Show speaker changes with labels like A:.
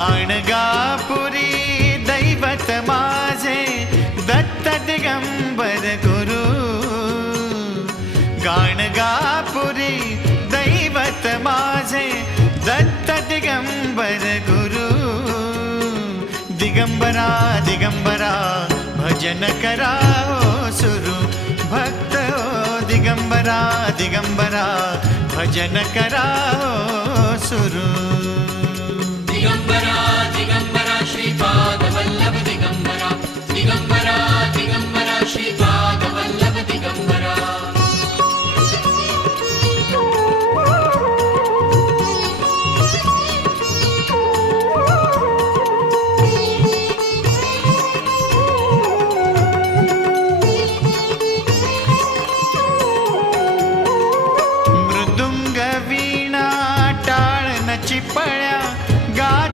A: गाणगापुरी दैवत माझे दत्त दिगंबर गुरु गाणगापुरी दैवत माझे दत्त दिगंबर गुरु दिगंबरा दिगंबरा भजन करा ओ सुरू भक्त ओ दिगंबरा दिगंबरा भजन करा ओ सुरू
B: दिगंबर मनाची पळ्या गा